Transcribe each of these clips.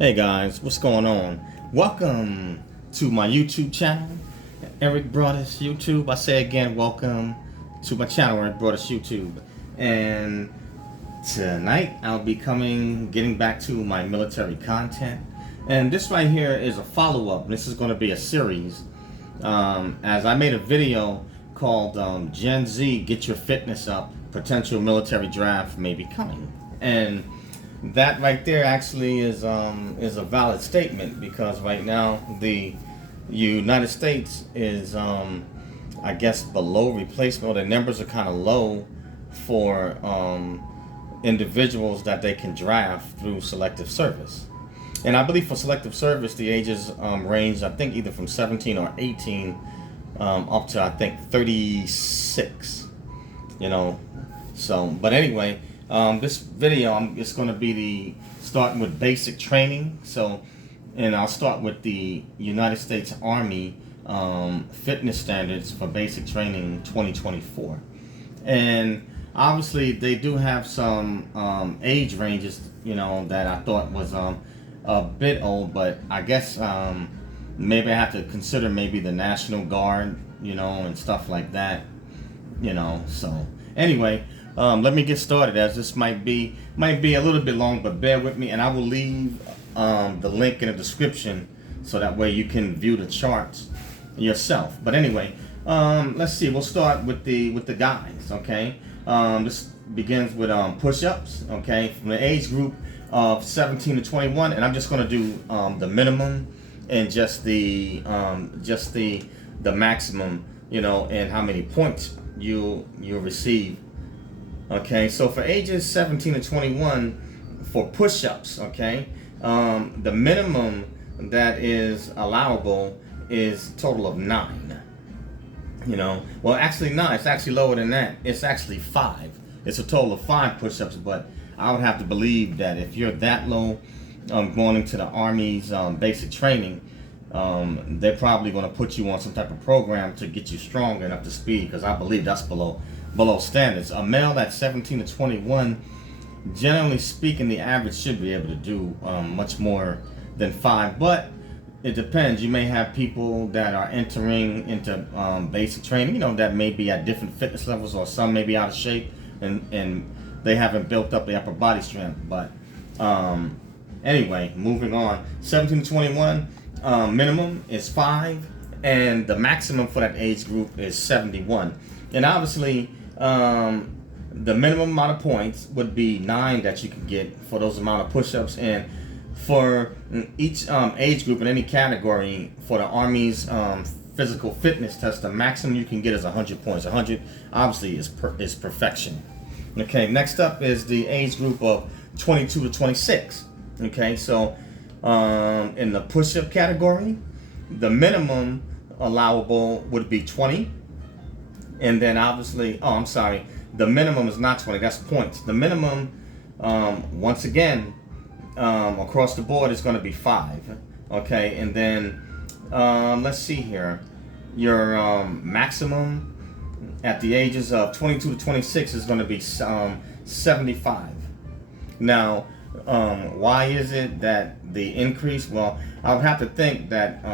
Hey guys, what's going on? Welcome to my YouTube channel, Eric Broadus YouTube. I say again, welcome to my channel, Eric Broadus YouTube. And tonight I'll be getting back to my military content. And this right here is a follow-up. This is going to be a series. As I made a video called Gen Z, Get Your Fitness Up, Potential Military Draft May Be Coming. And that right there actually is a valid statement, because right now the United States is I guess below replacement. The numbers are kind of low for individuals that they can draft through selective service. And I believe for selective service the ages range, I think, either from 17 or 18 up to, I think, 36, but anyway, this video, it's going to be starting with basic training. And I'll start with the United States Army fitness standards for basic training 2024. And obviously they do have some age ranges, that I thought was a bit old, but I guess maybe I have to consider maybe the National Guard, and stuff like that, so anyway. Let me get started, as this might be a little bit long, but bear with me, and I will leave the link in the description so that way you can view the charts yourself. But anyway, let's see. We'll start with the guys. Okay, this begins with push-ups. Okay, from the age group of 17 to 21, and I'm just going to do the minimum and just the maximum, and how many points you'll receive. Okay, so for ages 17 to 21, for push-ups, okay, the minimum that is allowable is a total of 9. Well, actually 9. It's actually lower than that. It's actually 5. It's a total of 5 push-ups, but I would have to believe that if you're that low, going into the Army's basic training, they're probably going to put you on some type of program to get you strong and up to speed, because I believe that's below standards. A male at 17 to 21, generally speaking, the average should be able to do much more than 5, but it depends. You may have people that are entering into basic training, that may be at different fitness levels, or some may be out of shape and they haven't built up the upper body strength. But anyway, moving on. 17 to 21, minimum is 5, and the maximum for that age group is 71. And obviously, the minimum amount of points would be 9 that you can get for those amount of push-ups. And for each age group in any category, for the Army's physical fitness test, the maximum you can get is 100 points. 100 obviously is perfection. Okay, next up is the age group of 22 to 26. Okay, so in the push-up category, the minimum allowable would be 20. And then obviously, the minimum is not 20, that's points. The minimum, once again, across the board is going to be 5. Okay, and then let's see here. Your maximum at the ages of 22 to 26 is going to be 75. Now, why is it that the increase? Well, I would have to think that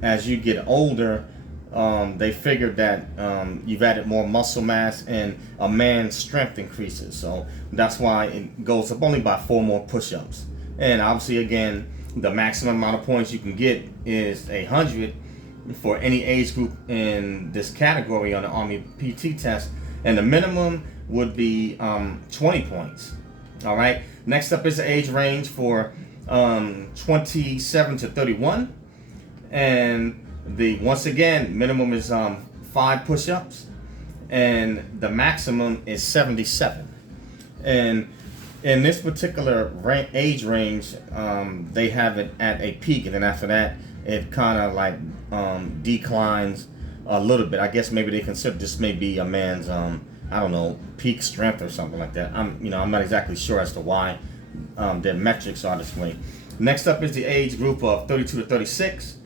as you get older, they figured that you've added more muscle mass and a man's strength increases. So that's why it goes up only by 4 more push-ups. And obviously, again, the maximum amount of points you can get is 100 for any age group in this category on the Army PT test. And the minimum would be 20 points. All right. Next up is the age range for 27 to 31. And once again, minimum is 5 push-ups, and the maximum is 77. And in this particular age range, they have it at a peak, and then after that, it kind of like declines a little bit. I guess maybe they consider this may be a man's peak strength or something like that. I'm not exactly sure as to why their metrics are this way. Next up is the age group of 32 to 36.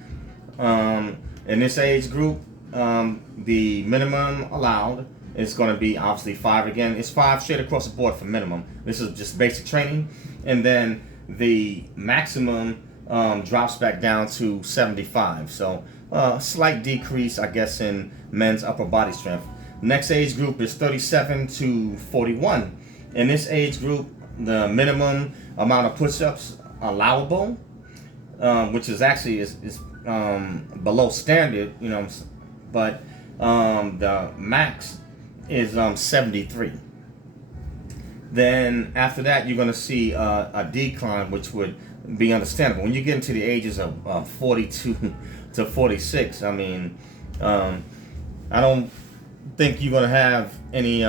In this age group, the minimum allowed is going to be obviously 5 again. It's 5 straight across the board for minimum. This is just basic training. And then the maximum drops back down to 75. So slight decrease, I guess, in men's upper body strength. Next age group is 37 to 41. In this age group, the minimum amount of push-ups allowable, which is actually is below standard, you know, but the max is 73. Then after that, you're going to see a decline, which would be understandable. When you get into the ages of 42 to 46, I mean, I don't think you're going to have any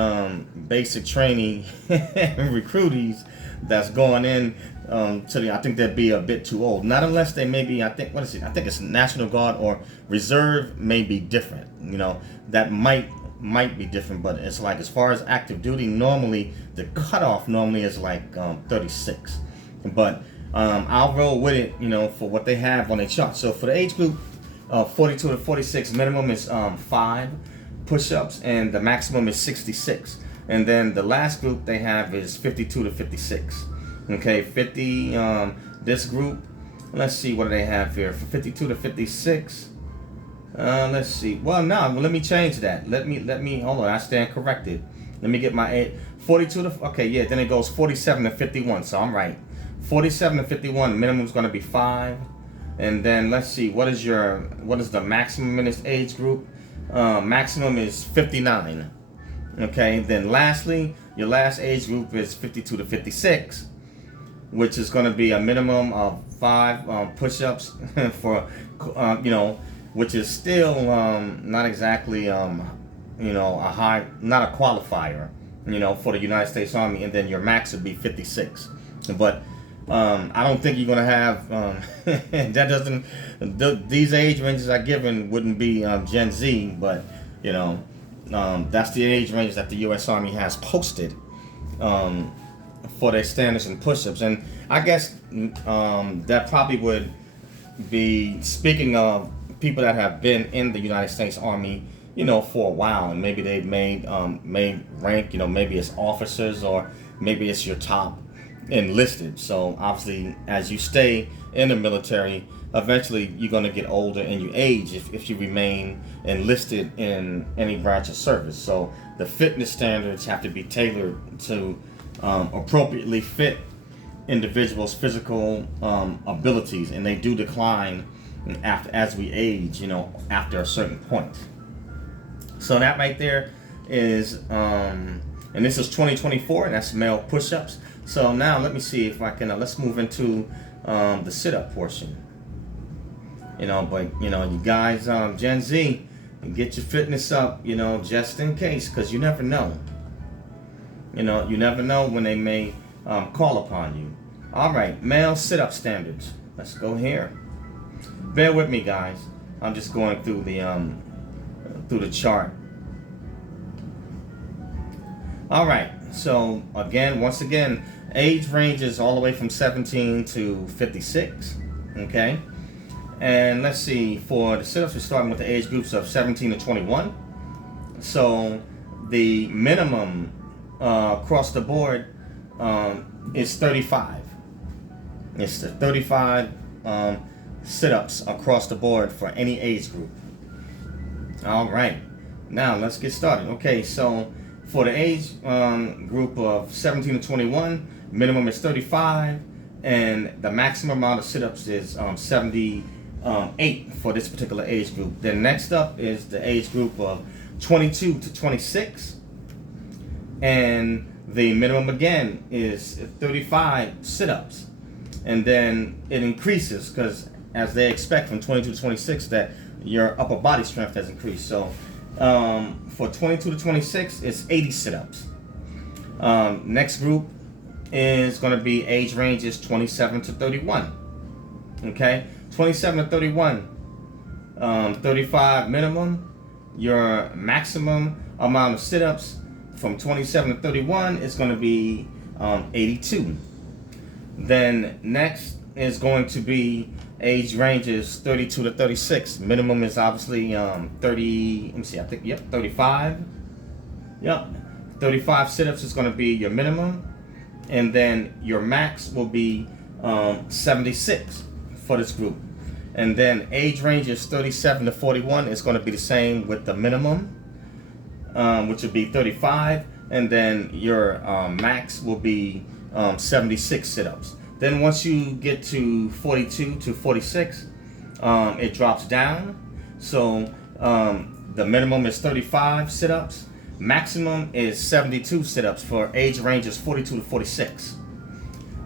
basic training recruitees that's going in to the, I think they'd be a bit too old. Not unless they may be, I think, what is it? I think it's National Guard or Reserve may be different. You know, that might be different, but it's like as far as active duty, normally the cutoff normally is like 36. But I'll roll with it, you know, for what they have on their chart. So for the age group 42 to 46, minimum is 5 push-ups and the maximum is 66. And then the last group they have is 52 to 56. Okay, 50, this group, let's see, what do they have here? For 52 to 56, let's see. Well, no, let me change that. Let me, hold on, I stand corrected. Let me get my 42 to, okay, yeah, then it goes 47 to 51, so I'm right. 47 to 51, minimum is going to be 5. And then let's see, what is the maximum in this age group? Maximum is 59. Okay, then lastly, your last age group is 52 to 56, which is going to be a minimum of 5 push-ups for, you know, which is still not exactly, you know, a high, not a qualifier, you know, for the United States Army. And then your max would be 56. But I don't think you're going to have, that doesn't, these age ranges I given wouldn't be Gen Z, but, you know, that's the age range that the U.S. Army has posted for their standards and push-ups. And I guess that probably would be, speaking of people that have been in the United States Army, you know, for a while, and maybe they've made rank, you know, maybe it's officers or maybe it's your top enlisted. So obviously, as you stay in the military, eventually you're going to get older and you age if you remain enlisted in any branch of service. So the fitness standards have to be tailored to appropriately fit individuals' physical abilities, and they do decline as we age, you know, after a certain point. So that right there is, and this is 2024, and that's male push-ups. So now let me see if I can, let's move into the sit-up portion. You know, but, you know, you guys, Gen Z, get your fitness up, you know, just in case, because you never know. You know, you never know when they may call upon you. All right, male sit-up standards. Let's go here. Bear with me, guys. I'm just going through the chart. All right, so again, once again, age ranges all the way from 17 to 56, okay? And let's see, for the sit-ups, we're starting with the age groups of 17 to 21. So the minimum across the board is 35. It's the 35 sit-ups across the board for any age group. All right, now let's get started. Okay, so for the age group of 17 to 21, minimum is 35, and the maximum amount of sit-ups is 78 for this particular age group. Then next up is the age group of 22 to 26, and the minimum again is 35 sit-ups. And then it increases because as they expect from 22 to 26 that your upper body strength has increased. So for 22 to 26, it's 80 sit-ups. Next group is going to be age ranges 27 to 31. Okay, 27 to 31, 35 minimum. Your maximum amount of sit-ups from 27 to 31 is going to be 82. Then next is going to be age ranges 32 to 36. Minimum is obviously 30. Let me see. I think 35. Yep, 35 sit-ups is going to be your minimum, and then your max will be 76 for this group. And then age range is 37 to 41. It's going to be the same with the minimum, which would be 35. And then your max will be 76 sit-ups. Then once you get to 42 to 46, it drops down. So the minimum is 35 sit-ups. Maximum is 72 sit-ups for age range is 42 to 46.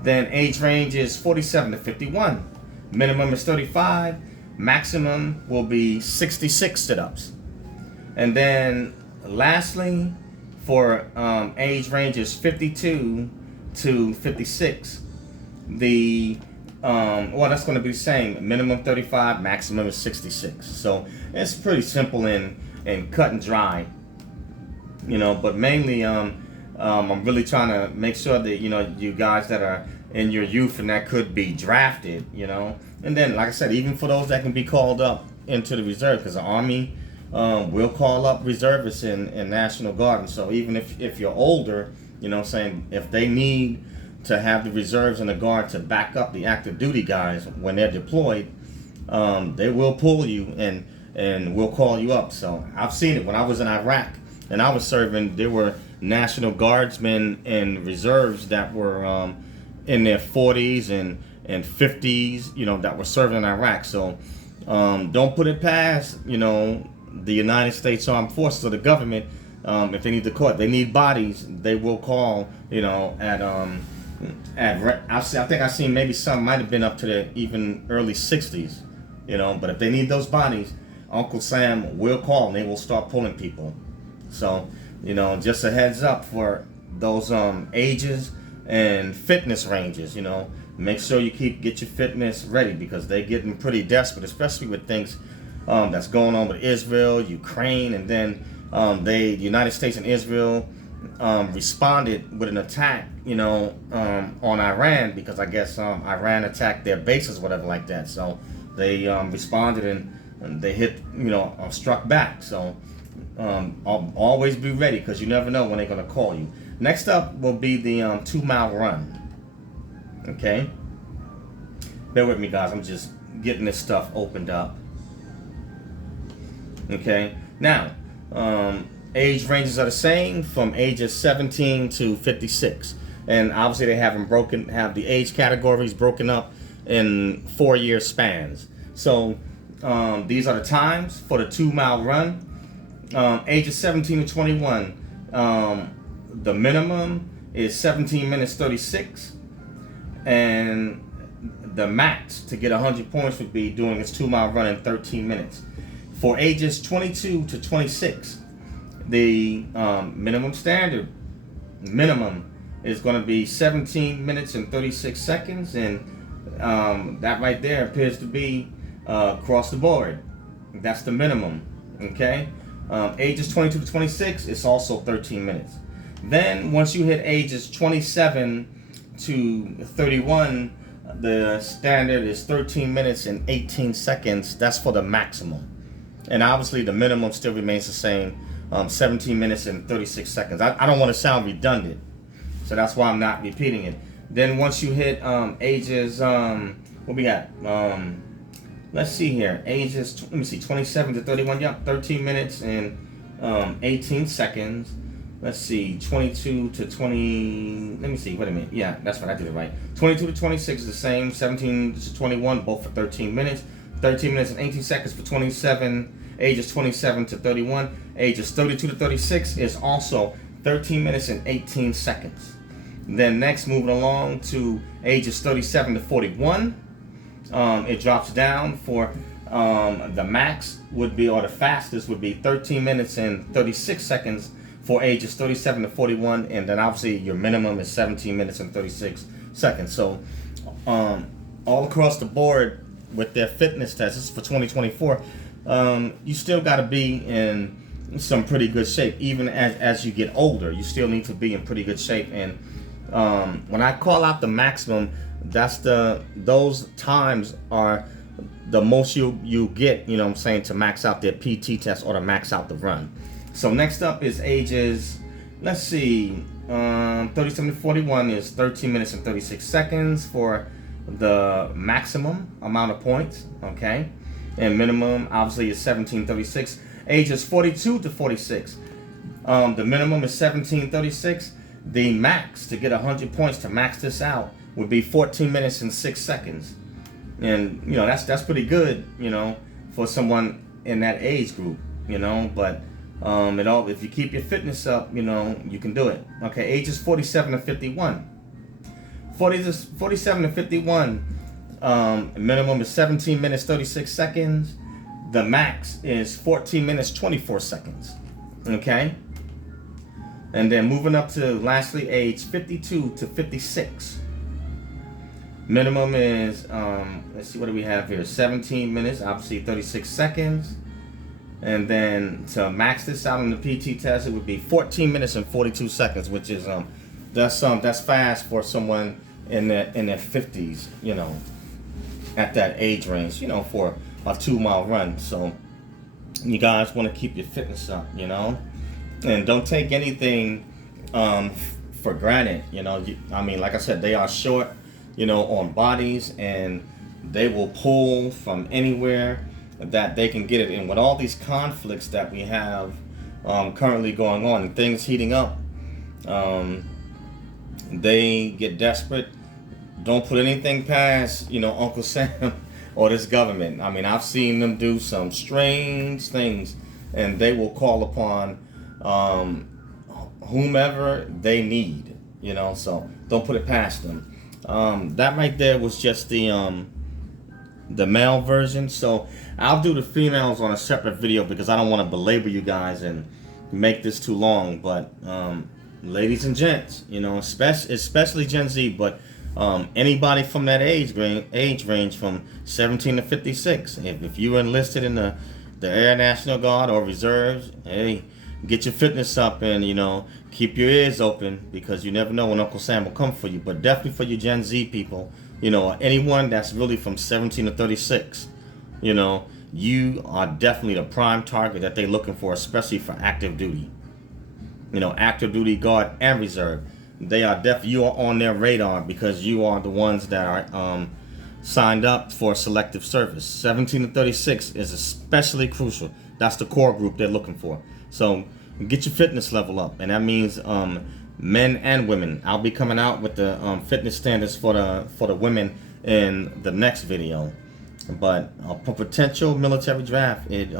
Then age range is 47 to 51. Minimum is 35. Maximum will be 66 sit-ups. And then lastly, for age range is 52 to 56. The well, that's going to be the same. Minimum 35, maximum is 66. So it's pretty simple and cut and dry, you know. But mainly, I'm really trying to make sure that, you know, you guys that are in your youth and that could be drafted, you know. And then, like I said, even for those that can be called up into the reserve, because the Army will call up reservists in National Guard. And so even if you're older, you know, saying if they need to have the reserves and the Guard to back up the active duty guys when they're deployed, they will pull you and will call you up. So I've seen it when I was in Iraq and I was serving. There were National Guardsmen and reserves that were in their 40s and 50s, you know, that were serving in Iraq. So don't put it past, you know, the United States Armed Forces or the government. If they need the court, they need bodies, they will call, you know, I think I've seen maybe some might have been up to the even early 60s, you know, but if they need those bodies, Uncle Sam will call and they will start pulling people. So, you know, just a heads up for those ages and fitness ranges, you know, make sure you get your fitness ready because they're getting pretty desperate, especially with things that's going on with Israel, Ukraine, and then the United States and Israel responded with an attack, you know, on Iran because I guess Iran attacked their bases, whatever like that. So they responded and they hit, you know, struck back. So always be ready because you never know when they're going to call you. Next up will be the 2-mile run. Okay, bear with me, guys. I'm just getting this stuff opened up. Okay, now age ranges are the same from ages 17 to 56, and obviously they have the age categories broken up in 4-year spans. So these are the times for the 2-mile run. Ages 17 to 21, the minimum is 17 minutes 36, and the max to get 100 points would be doing this 2-mile run in 13 minutes. For ages 22 to 26, the minimum is going to be 17 minutes and 36 seconds, and that right there appears to be across the board. That's the minimum. Okay, ages 22 to 26, it's also 13 minutes. Then once you hit ages 27 to 31, the standard is 13 minutes and 18 seconds. That's for the maximum. And obviously the minimum still remains the same, 17 minutes and 36 seconds. I don't want to sound redundant, so that's why I'm not repeating it. Then once you hit ages, what we got? Let's see here. Ages, let me see, 27 to 31, yep, 13 minutes and 18 seconds. Let's see, 22 to 20, let me see, wait a minute. Yeah, that's right, I did it right. 22 to 26 is the same, 17 to 21, both for 13 minutes. 13 minutes and 18 seconds for 27, ages 27 to 31. Ages 32 to 36 is also 13 minutes and 18 seconds. Then next, moving along to ages 37 to 41, it drops down for the max would be, or the fastest would be 13 minutes and 36 seconds for ages 37 to 41, and then obviously your minimum is 17 minutes and 36 seconds. So all across the board with their fitness tests, this is for 2024, you still got to be in some pretty good shape. Even as you get older, you still need to be in pretty good shape. And when I call out the maximum, that's those times are the most you get, you know what I'm saying, to max out their PT test or to max out the run. So next up is ages, let's see, 37 to 41 is 13 minutes and 36 seconds for the maximum amount of points, okay? And minimum, obviously, is 1736. Ages 42 to 46. The minimum is 1736. The max, to get 100 points, to max this out, would be 14 minutes and 6 seconds. And, you know, that's pretty good, you know, for someone in that age group, you know. But if you keep your fitness up, you know, you can do it. Okay, ages 47 to 51. 47 to 51, minimum is 17 minutes 36 seconds. The max is 14 minutes 24 seconds. Okay? And then moving up to, lastly, age 52 to 56. Minimum is, let's see, what do we have here? 17 minutes, obviously 36 seconds. And then to max this out on the PT test, it would be 14 minutes and 42 seconds, which is, that's fast for someone in their 50s, you know, at that age range, you know, for a 2-mile run. So you guys want to keep your fitness up, you know, and don't take anything for granted, you know. I mean, like I said, they are short, you know, on bodies, and they will pull from anywhere that they can get it. And with all these conflicts that we have currently going on and things heating up, they get desperate. Don't put anything past, you know, Uncle Sam or this government. I mean, I've seen them do some strange things, and they will call upon whomever they need, you know. So don't put it past them. That right there was just the male version. So I'll do the females on a separate video because I don't want to belabor you guys and make this too long. But ladies and gents, you know, especially Gen Z, but anybody from that age range from 17 to 56, if you enlisted in the Air National Guard or Reserves, hey, get your fitness up and, you know, keep your ears open, because you never know when Uncle Sam will come for you. But definitely for you Gen Z people, you know, anyone that's really from 17 to 36, you know, you are definitely the prime target that they're looking for, especially for active duty. You know, active duty, Guard, and Reserve. They are you are on their radar because you are the ones that are signed up for selective service. 17 to 36 is especially crucial. That's the core group they're looking for. So get your fitness level up, and that means men and women. I'll be coming out with the fitness standards for the women in the next video. But for potential military draft, it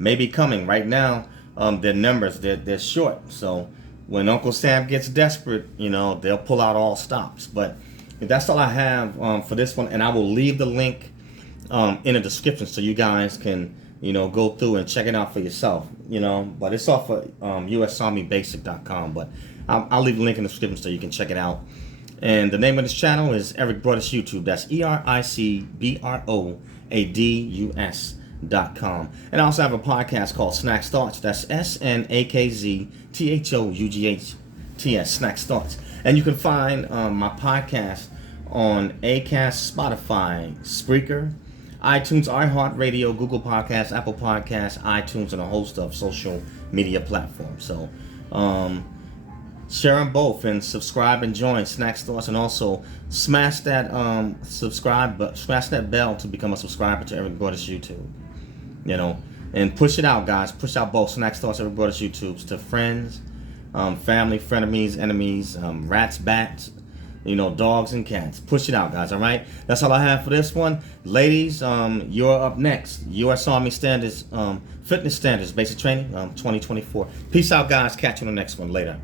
may be coming. Right now, their numbers they're short. So when Uncle Sam gets desperate, you know, they'll pull out all stops. But that's all I have for this one, and I will leave the link in the description so you guys can, you know, go through and check it out for yourself, you know. But it's off of USArmyBasic.com, but I'll leave the link in the description so you can check it out. And the name of this channel is Eric Broadus YouTube. That's EricBroadus.com. And I also have a podcast called Snacks Thoughts. That's SNAKZTHOUGHTS, Snacks Thoughts. And you can find my podcast on Acast, Spotify, Spreaker, iTunes, iHeartRadio, Google Podcasts, Apple Podcasts, iTunes, and a host of social media platforms. So share them both and subscribe and join Snacks Thoughts, and also smash that smash that bell to become a subscriber to Eric Broadus YouTube. You know, and push it out, guys. Push out both Snacks Thoughts, Eric Broadus YouTubes to friends, family, frenemies, enemies, rats, bats, you know, dogs and cats. Push it out, guys. All right, that's all I have for this one. Ladies, you're up next. U.S. Army Standards, Fitness Standards, Basic Training, 2024. Peace out, guys. Catch you on the next one. Later.